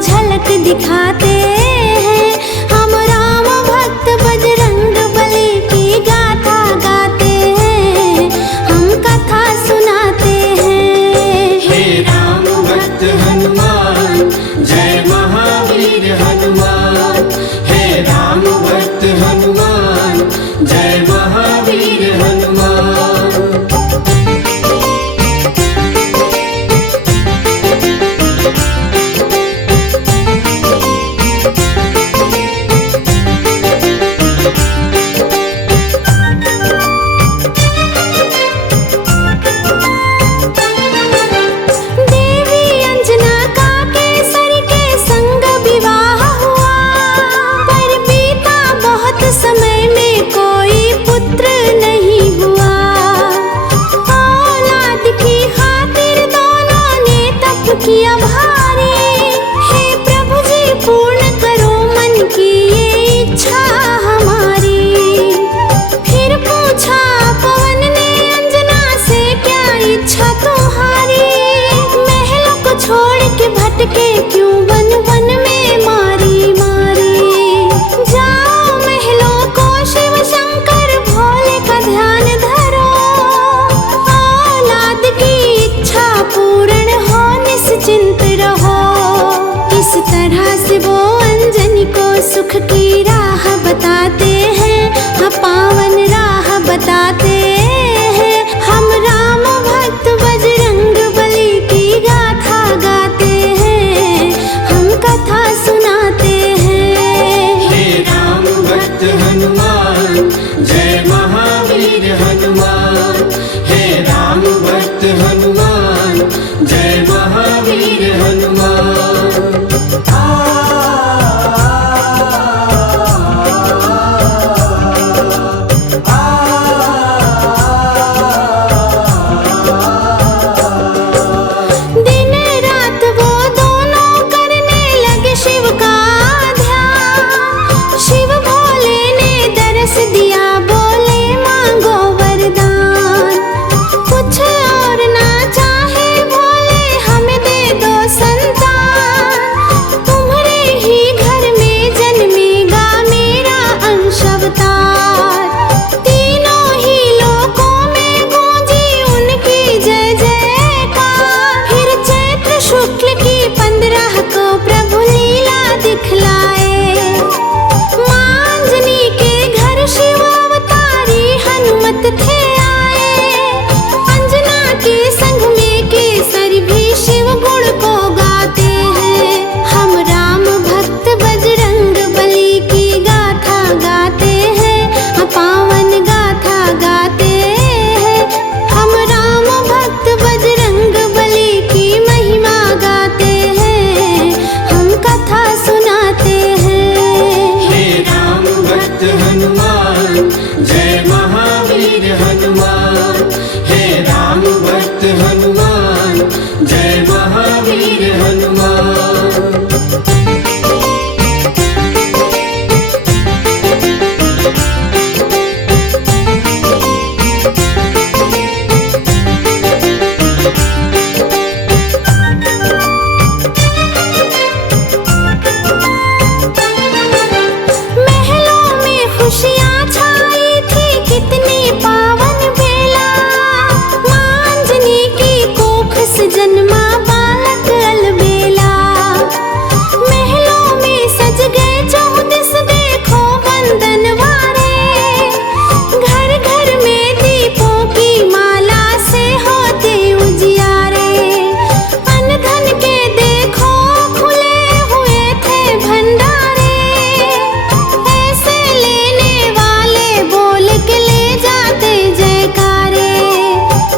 झलक दिखाते हैं। हम राम भक्त बजरंग बली की गाथा गाते हैं, हम कथा सुनाते हैं। हे राम भक्त हनुमान जय महावीर हनुमान। हे राम भक्त हनुमान जय महावीर हनुमान। समय में कोई पुत्र नहीं हुआ, औलाद की खातिर दोनों ने तप किया भारी। हे प्रभु जी पूर्ण करो मन की ये इच्छा हमारी। फिर पूछा पवन ने अंजना से क्या इच्छा तुम्हारी। महलों को छोड़ के भटके क्यों वन वन में मारी मारी। जाओ महलों को शिव शंकर भोले का ध्यान धरो। औलाद की इच्छा पूर्ण हो निश्चिंत रहो। इस तरह से वो अंजनी को सुख की राह बताते हैं, हाँ पावन राह बताते हैं। हम राम भक्त बजरंग बली की गाथा गाते हैं, हम कथा सुनाते हैं। हे राम भक्त हनुमान जय महावीर हनुमान। हे राम भक्त हनुमान जय महावीर हनुमान। दिन रात वो दोनों करने लगे शिव का ध्यान। शिव भोले ने दरस दिया, बोले मांगो वरदान। कुछ और ना चाहे भोले हमें दे दो संतान। तुम्हारे ही घर में जन्मेगा मेरा अंश अवतार। तीनों ही लोकों में गूंजी उनकी जय जयकार। फिर चैत्र शुक्ल की 15 को प्रभु लीला दिखलाए। मांजनी के घर शिव अवतारी हनुमत थे आए। अंजना के संग में केसरी भी शिव गुण को गाते हैं। हम राम भक्त बजरंग बली की गाथा गाते हैं, हम पावन गाथा गाते हैं। हम राम भक्त बजरंग बली की महिमा गाते हैं, हम कथा सुनाते हैं। हे राम भक्त हनुमान जय महावीर हनुमान। हे राम भक्त हनुमान जय महावीर हनुमान। महलों में खुशियाँ छाई थी कितनी पावन बेला। मांजनी की कोख से जन्मा बालक अलबेला। महलों में सज गए 14 देखो बंदनवारे। घर घर में दीपों की माला से होते उजियारे। अन्न धन के देखो खुले हुए थे भंडारे। ऐसे लेने वाले बोल के ले जाते जयकारे।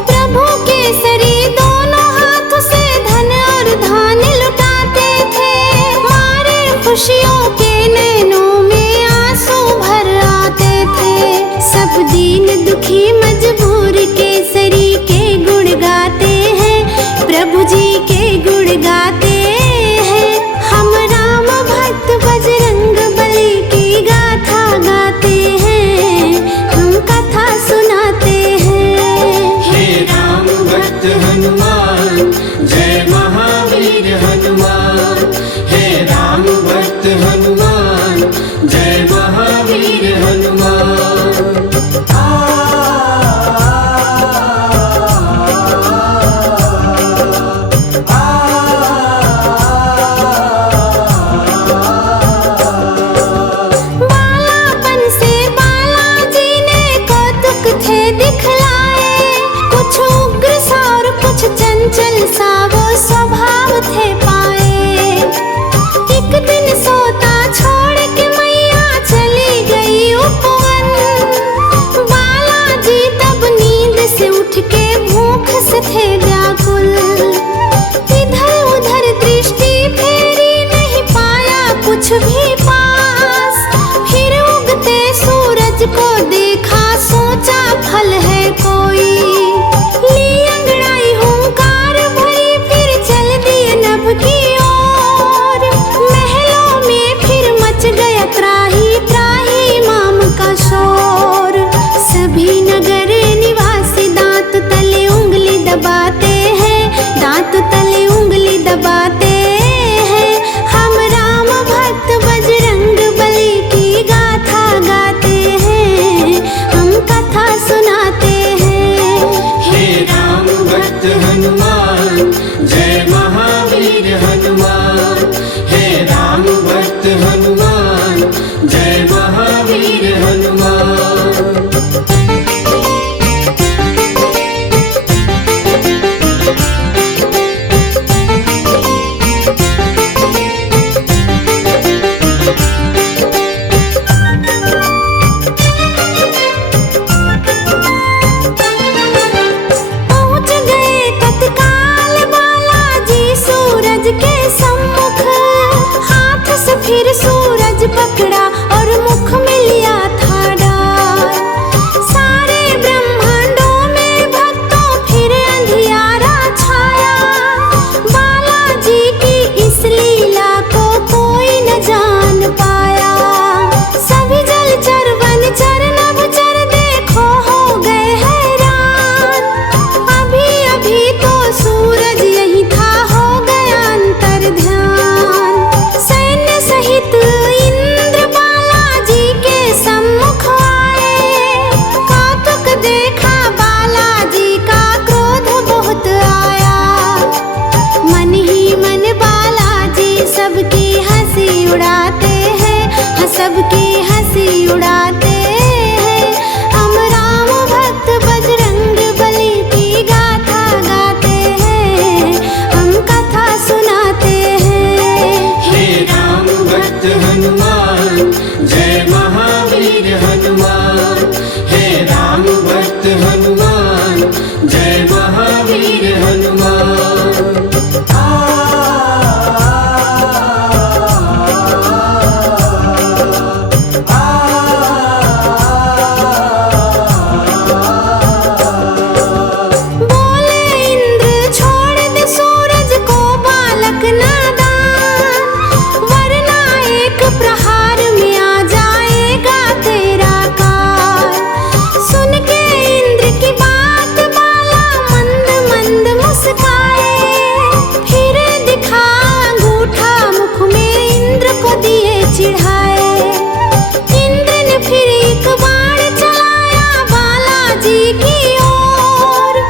प्रभु केसरी दोनों हाथ से धन और धान लुटाते थे। मारे खुशियों के नैनों में आंसू भर आते थे। सब दीन दुखी मजबूर केसरी के गुण गाते हैं, प्रभु जी के गुण गाते हैं। हम राम भक्त बजरंग बली की गाथा गाते हैं, हम कथा सुनाते हैं। हे राम भक्त हनुमान जय महावीर हनुमान। हे सबकी हंसी उड़ाते हैं। हम राम भक्त बजरंग बली की गाथा गाते हैं, हम कथा सुनाते हैं। हे राम भक्त हनुमान जय महावीर हनुमान। हे राम भक्त हनुमान जय महावीर हनुमान। बोले इंद्र छोड़ दे सूरज को बालक नादान, वरना एक प्रहार में आ जाएगा तेरा काल। सुन के इंद्र की बात बाला मंद मंद मुस्काए, फिर दिखा अंगूठा मुख में इंद्र को दिए चिढ़ाए। इंद्र ने फिर एक बाण चलाया बालाजी की ओर,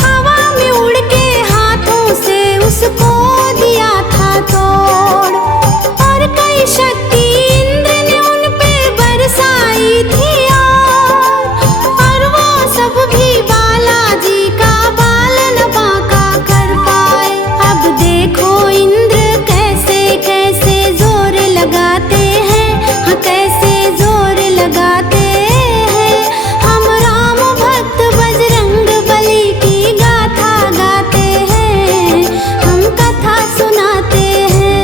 हवा में उड़ के हाथों से उसको दिया था तोड़। और कई शक्ति इंद्र ने उन पे बरसाई थी और वो सब भी बालाजी का बाल न बांका कर पाए। अब देखो इंद्र कैसे कैसे जोर लगाते हैं, हाँ कैसे जोर लगाते हैं। हम राम भक्त बजरंग बली की गाथा गाते हैं, हम कथा सुनाते हैं।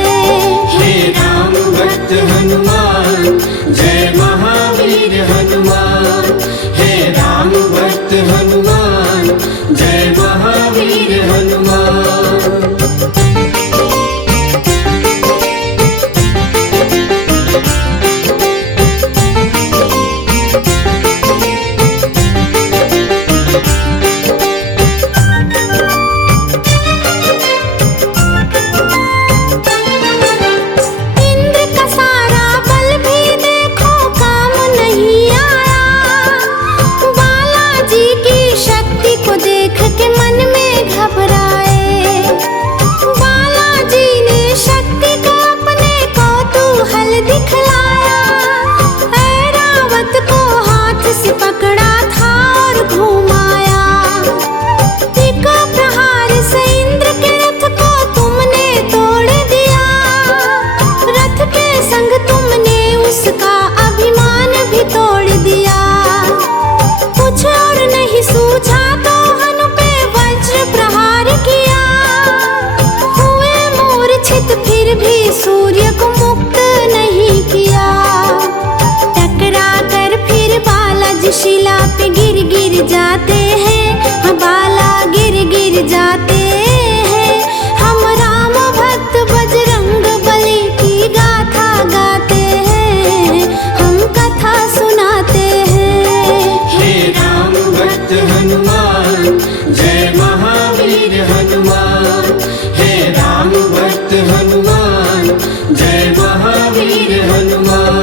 हे राम भक्त हनुमान जय महावीर हनुमान। हे राम भक्त हनुमान जय महावीर हनुमान। इंद्र का सारा बल भी देखो काम नहीं आया, बालाजी की शक्ति को देख के मन में घबराए। बालाजी ने शक्ति का अपने कौतूहल दिखलाया, ऐरावत को हाथ से पकड़ा था और घुमाया। एक प्रहार से इंद्र के रथ को तुमने तोड़ दिया, रथ के संग तुमने उसका अभिमान भी तोड़ दिया। कुछ और नहीं सूझा तो हनु पे वज्र प्रहार किया, हुए मूर्छित फिर भी सूर्य को मुक्त नहीं किया। टकरा कर फिर बालाजी शिला पे गिर गिर जाते हैं, हाँ बाला गिर गिर जाते हैं। हम राम भक्त बजरंग बली की गाथा गाते हैं, हम कथा सुनाते हैं। हे राम भक्त हनुमान जय महावीर हनुमान। हे राम भक्त हनुमान जय महावीर हनुमान।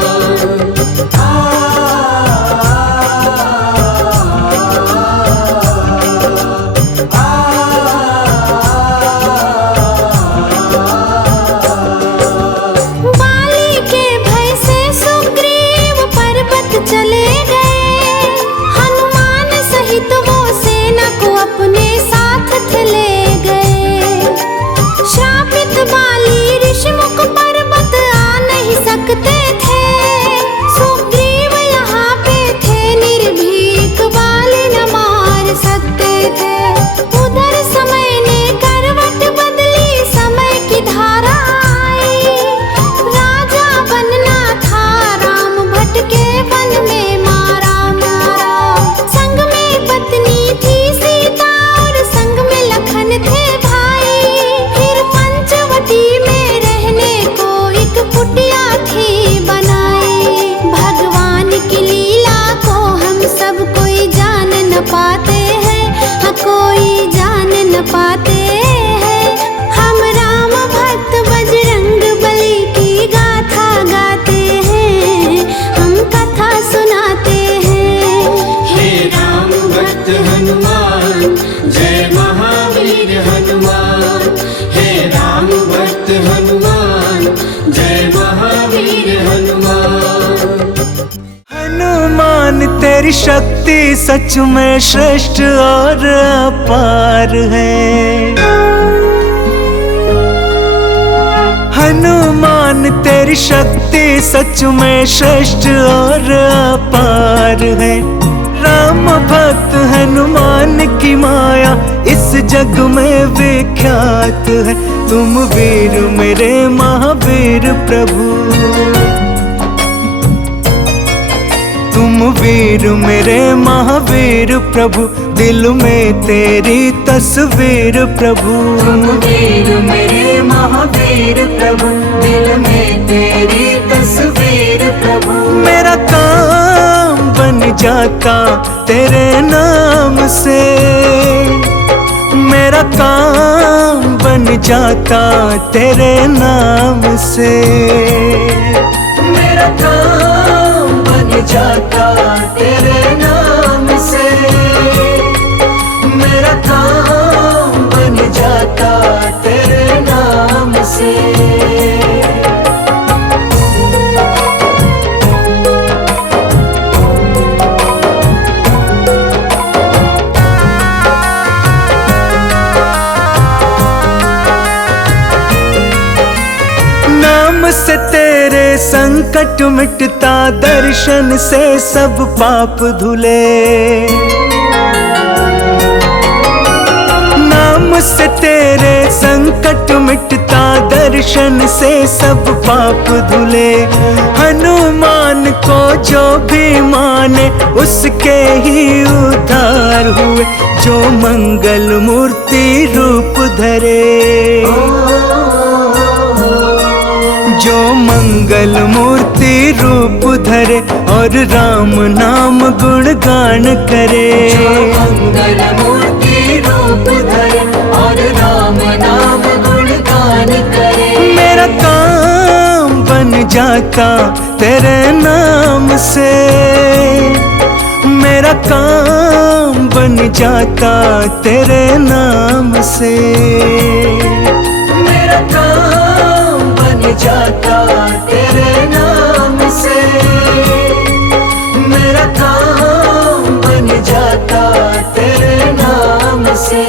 बाली के भय से सुग्रीव पर्वत चले गए, हनुमान सहित वो सेना को अपने साथ ले गए। श्रापित बाली ऋषिमुख पर्वत आ नहीं सकते थे, सुग्रीव शक्ति सच में श्रेष्ठ और अपार है। हनुमान तेरी शक्ति सच में श्रेष्ठ और अपार है। राम भक्त हनुमान की माया इस जग में विख्यात है। तुम वीर मेरे महावीर प्रभु, तुम वीर मेरे महावीर प्रभु, दिल में तेरी तस्वीर प्रभु। तुम वीर मेरे महावीर प्रभु, दिल में तेरी तस्वीर प्रभु। मेरा काम बन जाता तेरे नाम से, मेरा काम बन जाता तेरे नाम से। मेरा काम बन जाता तेरे नाम से, मेरा काम बन जाता तेरे नाम से। नाम से तेरे संकट मिटता, दर्शन से सब पाप धुले। नाम से तेरे संकट मिटता, दर्शन से सब पाप धुले। हनुमान को जो भी माने उसके ही उद्धार हुए, जो मंगल मूर्ति रूप धरे, जो मंगल मूर्ति रूप धरे और राम नाम गुणगान करे। जो मंगल मूर्ति रूप धरे और राम नाम गुणगान करे। मेरा काम बन जाता तेरे नाम से, मेरा काम बन जाता तेरे नाम से। मेरा काम बन जाता तेरे नाम से, मेरा काम बन जाता तेरे नाम से।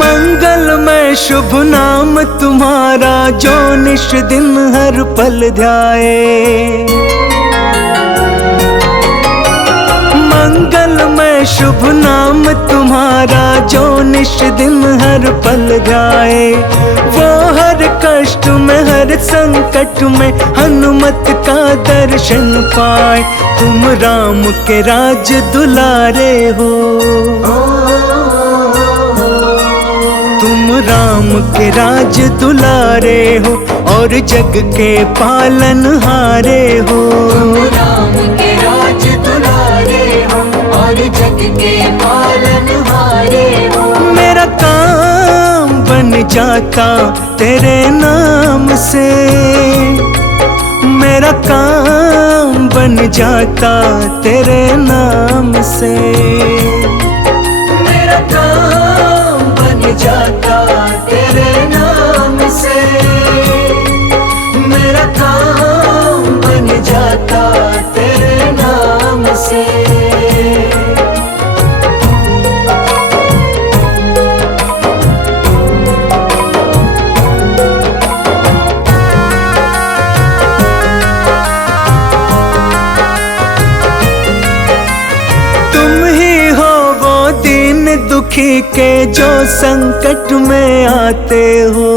मंगलमय शुभ नाम तुम्हारा, जो निश दिन हर पल ध्याए। मंगलमय शुभ नाम तुम्हारा, जो निश दिन हर पल ध्याए। वो हर कष्ट में हर संकट में हनुमत का दर्शन पाए। तुम राम के राज दुलारे हो, तुम राम के राज दुलारे हो और जग के पालनहारे हो। तुम राम के राज दुलारे हो और जग के पालनहारे हो। मेरा काम बन जाता तेरे नाम से, मेरा काम बन जाता तेरे नाम से। मेरा काम बन जाता तेरे नाम से, मेरा काम बन जाता तेरे नाम से। दुखी के जो संकट में आते हो,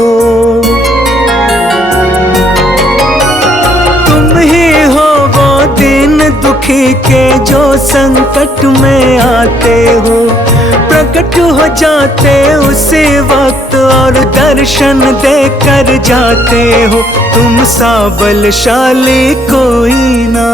तुम ही हो वो दीन दुखी के जो संकट में आते हो। प्रकट हो जाते उसी वक्त और दर्शन देकर जाते हो। तुम सा बलशाली कोई ना,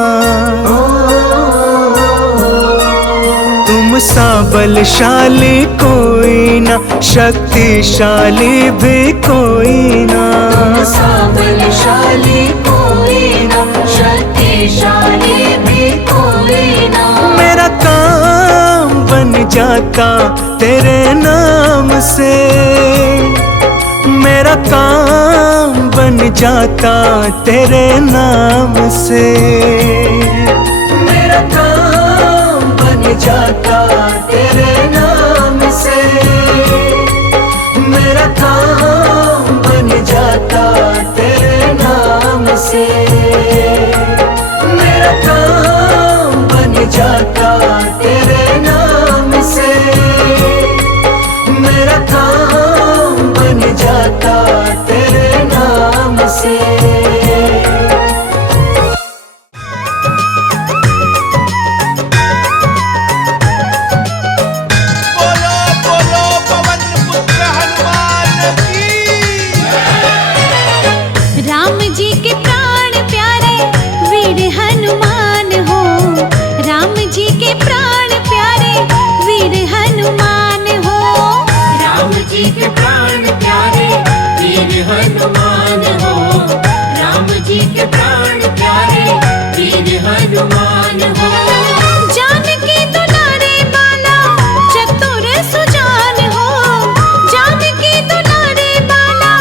तुम सा बलशाली कोई ना, शक्तिशाली भी कोई ना। तुम सा बलशाली कोई ना, शक्तिशाली भी कोई ना। मेरा काम बन जाता तेरे नाम से, मेरा काम बन जाता तेरे नाम से, मेरा काम बन जाता तेरे नाम से, मेरा काम बन जाता तेरे नाम से, मेरा काम बन जाता तेरे नाम से, मेरा काम बन जाता तेरे नाम से। बोलो बोलो पवन पुत्र हनुमान की। राम जी के प्राण प्यारे वीर हनुमान हो, राम जी के प्राण प्यारे वीर हनुमान हो, राम जी के प्राण प्यारे वीर हनुमान हो, राम जी के प्राण प्यारे वीर हनुमान हो। जानकी दुलारे बाला चतुर सुजान हो, जानकी दुलारे बाला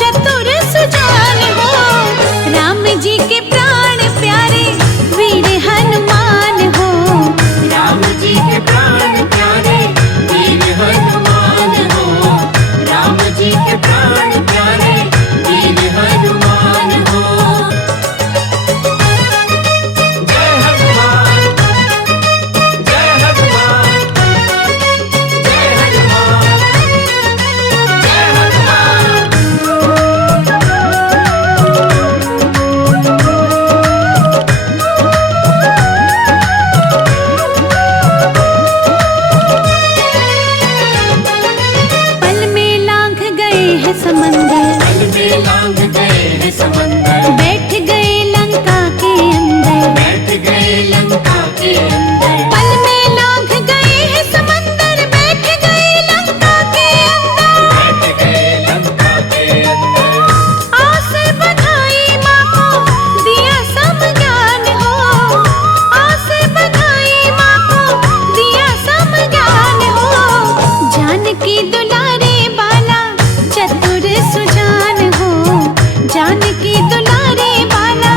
चतुर सुजान हो, राम जी के प्राण प्यारे वीर हनुमान हो, राम जी के प्राण प्यारे वीर हनुमान हो, राम जी के प्राण प्यारे वीर हनुमान हो। जय हनुमान, जय हनुमान, जय हनुमान, जय हनुमान। पल में लांघ गए हैं समंदर, पल में लांघ गए हैं समंदर, बैठ गए लंका के अंदर, बैठ गए लंका के अंदर। पल में लांघ गए हैं समंदर, बैठ गए लंका के अंदर, बैठ गए लंका के अंदर। आस बधाई माँ को दिया सब ज्ञान हो, आस बधाई माँ को दिया सब ज्ञान हो, जानकी दुलारे बाला चतुर सुजान हो, जानकी दुलारे बाला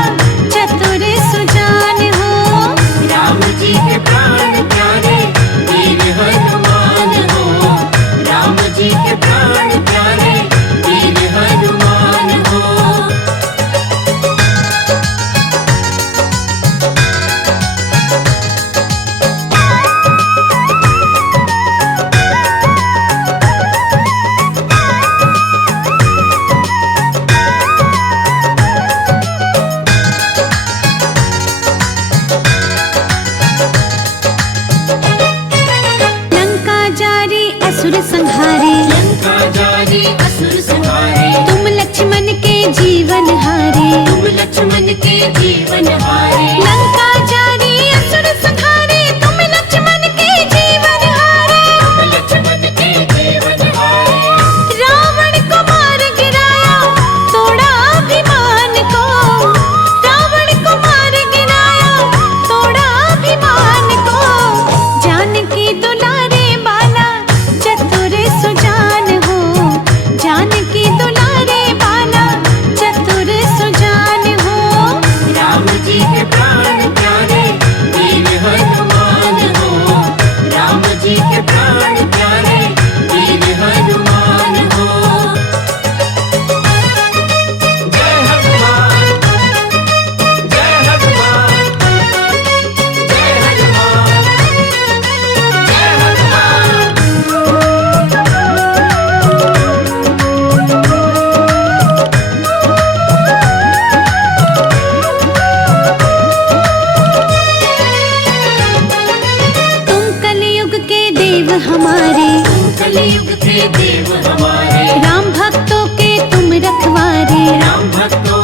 चतुर सुजान हो, राम जी के प्राण प्यारे वीर हनुमान हो, राम जी के प्राण प्यारे वीर हनुमान हो। लंका जारी असुर संहारे, लंका जारी असुर संहारे, तुम लक्ष्मण के जीवन हारे, तुम लक्ष्मण के जीवन हारे। लंका जारी असुर संहारे, तुम लक्ष्मण के जीवन हारे, तुम लक्ष्मण के जीवन हारे। रावण को मार गिराया तोड़ा अभिमान को, रावण को मार गिराया तोड़ा अभिमान को, जानकी दुलारे बाला चतुर सुजान हो, जानकी दुलारे बाला चतुर सुजान हो, राम जी के प्राण प्यारे वीर हनुमान हो, राम जी के प्राण प्यारे वीर हनुमान हो। जय हनुमान, जय हनुमान, जय हनुमान, जय हनुमान। तुम कलयुग के देव हमारे, तुम कलयुग के देव हमारे, राम भक्तों के तुम रखवारे, राम भक्तों